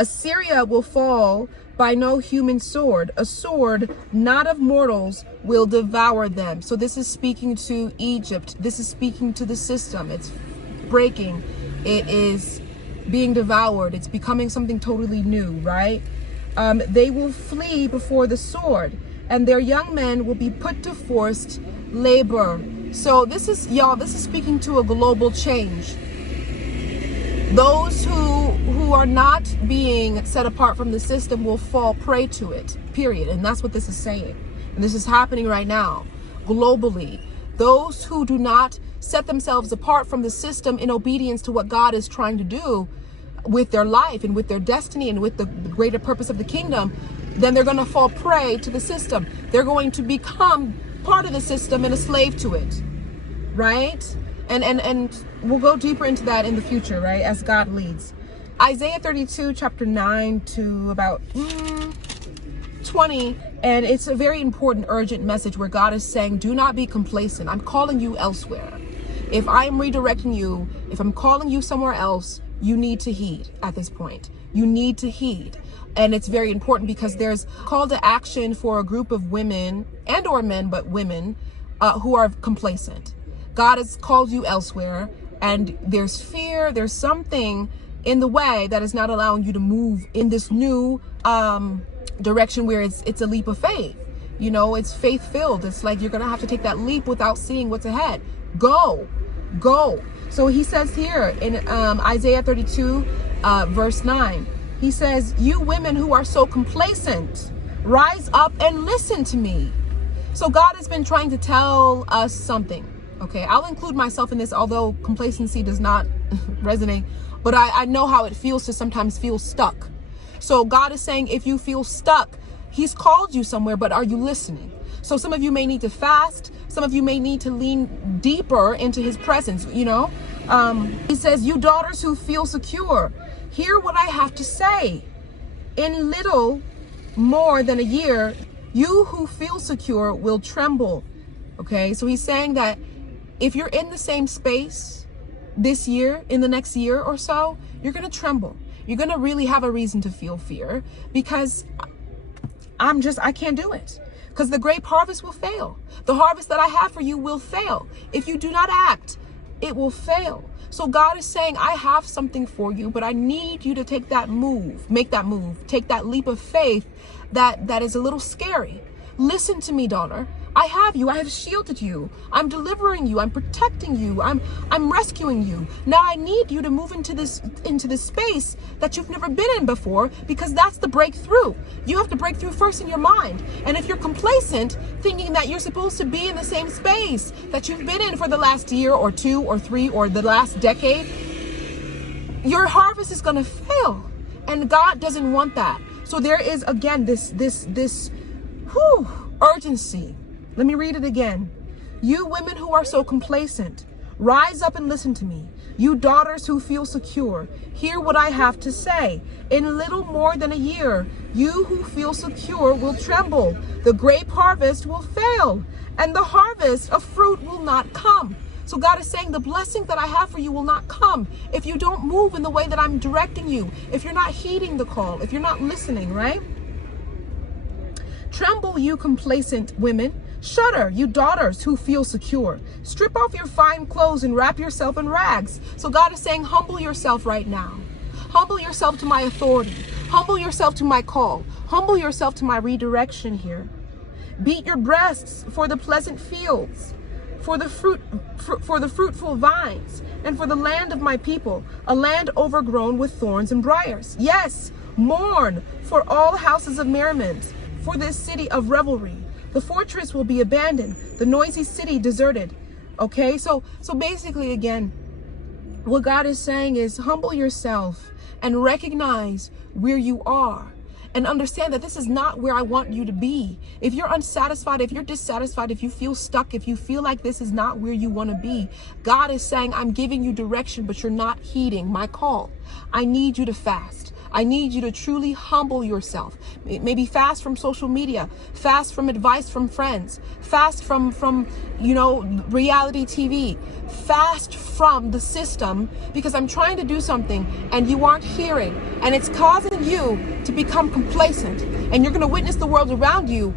Assyria will fall by no human sword. A sword not of mortals will devour them. So this is speaking to Egypt. This is speaking to the system. It's breaking. It is being devoured. It's becoming something totally new, right? They will flee before the sword, and their young men will be put to forced labor. So this is, y'all, this is speaking to a global change. Those who are not being set apart from the system will fall prey to it, period. And that's what this is saying. And this is happening right now, globally. Those who do not set themselves apart from the system in obedience to what God is trying to do with their life and with their destiny and with the greater purpose of the kingdom, then they're going to fall prey to the system. They're going to become part of the system and a slave to it, right? And we'll go deeper into that in the future, right, as God leads. Isaiah 32, chapter 9 to about 20, and it's a very important, urgent message where God is saying, do not be complacent. I'm calling you elsewhere. If I'm redirecting you, if I'm calling you somewhere else, you need to heed at this point. You need to heed. And it's very important because there's call to action for a group of women and or men, but women who are complacent. God has called you elsewhere, and there's fear. There's something in the way that is not allowing you to move in this new direction where it's a leap of faith. You know, it's faith filled. It's like you're going to have to take that leap without seeing what's ahead. Go. So he says here in Isaiah 32, verse 9, he says, you women who are so complacent, rise up and listen to me. So God has been trying to tell us something. Okay, I'll include myself in this, although complacency does not resonate, but I know how it feels to sometimes feel stuck. So God is saying, if you feel stuck, he's called you somewhere, but are you listening? So some of you may need to fast. Some of you may need to lean deeper into his presence, you know. He says, you daughters who feel secure, hear what I have to say. In little more than a year, you who feel secure will tremble. Okay, so he's saying that if you're in the same space this year, in the next year or so, you're going to tremble. You're going to really have a reason to feel fear because I can't do it. Because the grape harvest will fail. The harvest that I have for you will fail. If you do not act, it will fail. So God is saying, I have something for you, but I need you to take that move, make that move, take that leap of faith that is a little scary. Listen to me, daughter. I have you. I have shielded you. I'm delivering you. I'm protecting you. I'm rescuing you. Now I need you to move into this space that you've never been in before, because that's the breakthrough. You have to break through first in your mind. And if you're complacent, thinking that you're supposed to be in the same space that you've been in for the last year or 2 or 3 or the last decade, your harvest is going to fail. And God doesn't want that. So there is, again, this urgency. Let me read it again. You women who are so complacent, rise up and listen to me. You daughters who feel secure, hear what I have to say. In little more than a year, you who feel secure will tremble. The grape harvest will fail, and the harvest of fruit will not come. So God is saying the blessing that I have for you will not come if you don't move in the way that I'm directing you, if you're not heeding the call, if you're not listening, right? Tremble, you complacent women. Shudder, you daughters who feel secure. Strip off your fine clothes and wrap yourself in rags. So God is saying, humble yourself right now. Humble yourself to my authority. Humble yourself to my call. Humble yourself to my redirection here. Beat your breasts for the pleasant fields, for the fruitful vines, and for the land of my people, a land overgrown with thorns and briars. Yes, mourn for all houses of merriment, for this city of revelry. The fortress will be abandoned, the noisy city deserted. Okay, so basically, again, what God is saying is humble yourself and recognize where you are and understand that this is not where I want you to be. If you're unsatisfied, if you're dissatisfied, if you feel stuck, if you feel like this is not where you want to be, God is saying, I'm giving you direction, but you're not heeding my call. I need you to fast. I need you to truly humble yourself. Maybe fast from social media, fast from advice from friends, fast from reality TV, fast from the system, because I'm trying to do something and you aren't hearing, and it's causing you to become complacent, and you're going to witness the world around you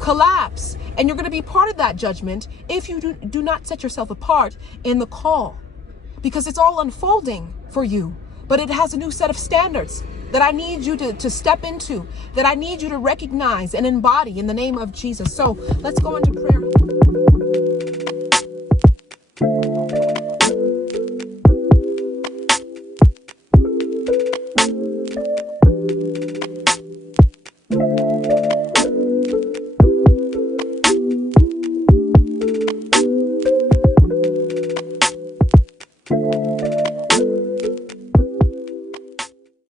collapse, and you're going to be part of that judgment if you do not set yourself apart in the call, because it's all unfolding for you. But it has a new set of standards that I need you to step into, that I need you to recognize and embody in the name of Jesus. So let's go into prayer.